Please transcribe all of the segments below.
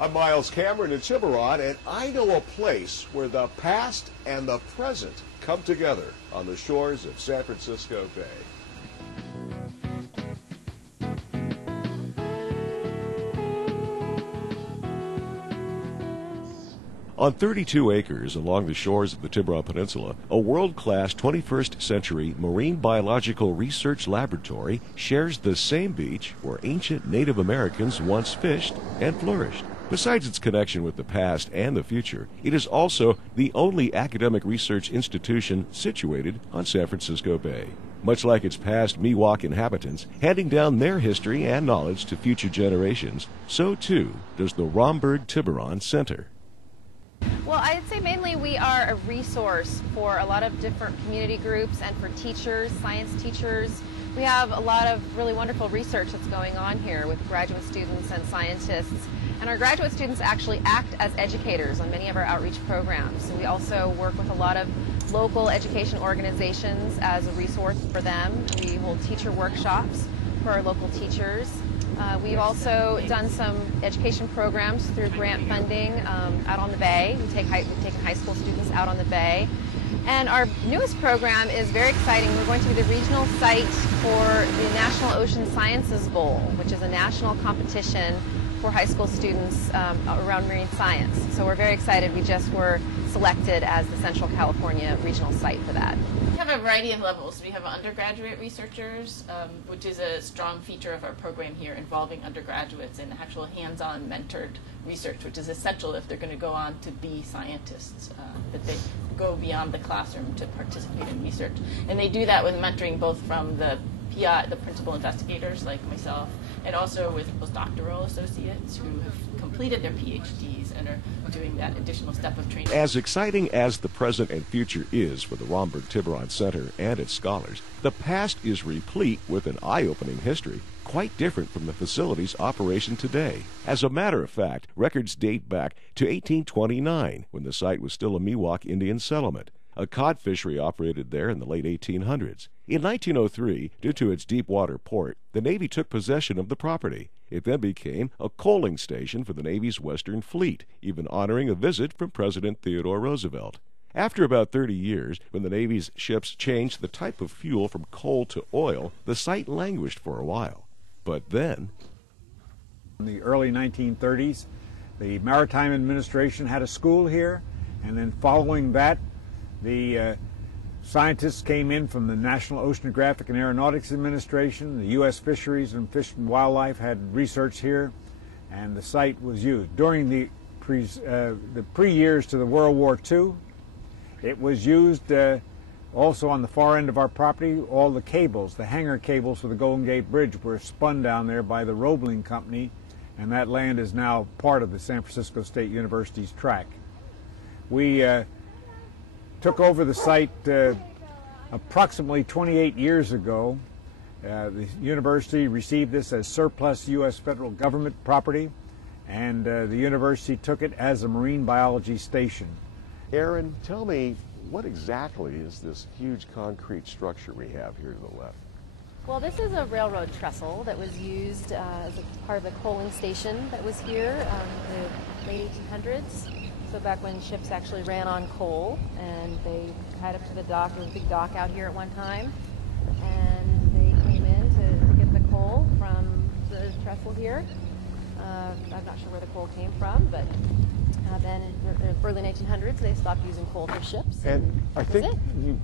I'm Myles Cameron in Tiburon, and I know a place where the past and the present come together on the shores of San Francisco Bay. On 32 acres along the shores of the Tiburon Peninsula, a world-class 21st century marine biological research laboratory shares the same beach where ancient Native Americans once fished and flourished. Besides its connection with the past and the future, it is also the only academic research institution situated on San Francisco Bay. Much like its past Miwok inhabitants, handing down their history and knowledge to future generations, so too does the Romberg Tiburon Center. Well, I'd say mainly we are a resource for a lot of different community groups and for teachers, science teachers. We have a lot of really wonderful research that's going on here with graduate students and scientists. And our graduate students actually act as educators on many of our outreach programs. So we also work with a lot of local education organizations as a resource for them. We hold teacher workshops for our local teachers. We've also done some education programs through grant funding out on the bay. We've taken high school students out on the bay. And our newest program is very exciting. We're going to be the regional site for the National Ocean Sciences Bowl, which is a national competition for high school students around marine science. So we're very excited. We just were selected as the Central California regional site for that. We have a variety of levels. We have undergraduate researchers, which is a strong feature of our program here, involving undergraduates in actual hands-on mentored research, which is essential if they're going to go on to be scientists, that they go beyond the classroom to participate in research. And they do that with mentoring both from the PI, the principal investigators like myself, and also with postdoctoral associates who have completed their PhDs and are doing that additional step of training. As exciting as the present and future is for the Romberg Tiburon Center and its scholars, the past is replete with an eye-opening history, quite different from the facility's operation today. As a matter of fact, records date back to 1829, when the site was still a Miwok Indian settlement. A cod fishery operated there in the late 1800s. In 1903, due to its deep water port, the Navy took possession of the property. It then became a coaling station for the Navy's Western Fleet, even honoring a visit from President Theodore Roosevelt. After about 30 years, when the Navy's ships changed the type of fuel from coal to oil, the site languished for a while. But then, in the early 1930s, the Maritime Administration had a school here, and then following that, the scientists came in from the National Oceanographic and Aeronautics Administration. The U.S. Fisheries and Fish and Wildlife had research here, and the site was used. During the pre-years to the World War II, it was used also on the far end of our property. All the cables, the hanger cables for the Golden Gate Bridge, were spun down there by the Roebling Company, and that land is now part of the San Francisco State University's track. We took over the site approximately 28 years ago. The university received this as surplus U.S. federal government property, and the university took it as a marine biology station. Aaron, tell me, what exactly is this huge concrete structure we have here to the left? Well, this is a railroad trestle that was used as a part of the coaling station that was here in the late 1800s. So back when ships actually ran on coal, and they tied up to the dock. There was a big dock out here at one time, and they came in to get the coal from the trestle here. I'm not sure where the coal came from, but then in the early 1900s they stopped using coal for ships. And I think you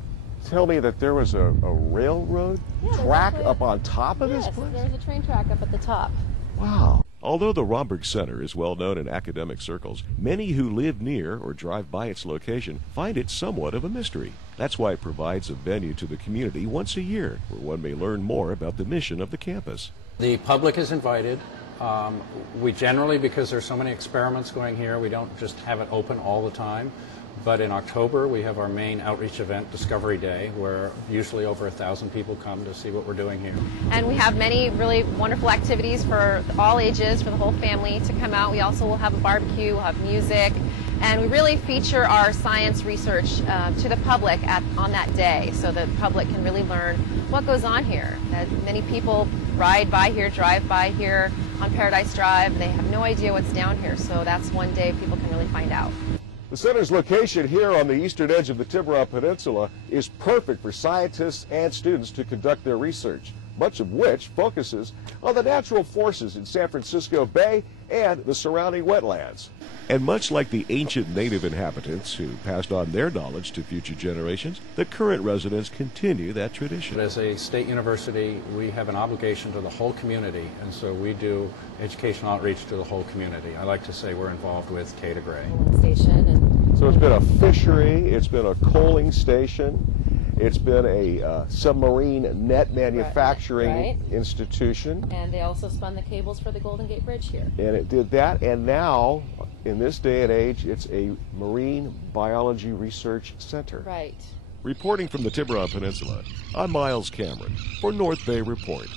tell me that there was a railroad track up on top of this place? Yes, there's a train track up at the top. Wow. Although the Romberg Center is well known in academic circles, many who live near or drive by its location find it somewhat of a mystery. That's why it provides a venue to the community once a year, where one may learn more about the mission of the campus. The public is invited. We generally, because there's so many experiments going here, we don't just have it open all the time. But in October, we have our main outreach event, Discovery Day, where usually over 1,000 people come to see what we're doing here. And we have many really wonderful activities for all ages, for the whole family to come out. We also will have a barbecue, we'll have music, and we really feature our science research to the public on that day, so the public can really learn what goes on here. Many people ride by here, drive by here, on Paradise Drive. They have no idea what's down here, so that's one day people can really find out. The center's location here on the eastern edge of the Tiburon Peninsula is perfect for scientists and students to conduct their research, much of which focuses on the natural forces in San Francisco Bay and the surrounding wetlands. And much like the ancient native inhabitants who passed on their knowledge to future generations, the current residents continue that tradition. As a state university, we have an obligation to the whole community, and so we do educational outreach to the whole community. I like to say we're involved with K to Gray. So it's been a fishery, it's been a coaling station, it's been a submarine net manufacturing institution. And they also spun the cables for the Golden Gate Bridge here. And it did that, and now, in this day and age, it's a marine biology research center. Right. Reporting from the Tiburon Peninsula, I'm Myles Cameron for North Bay Report.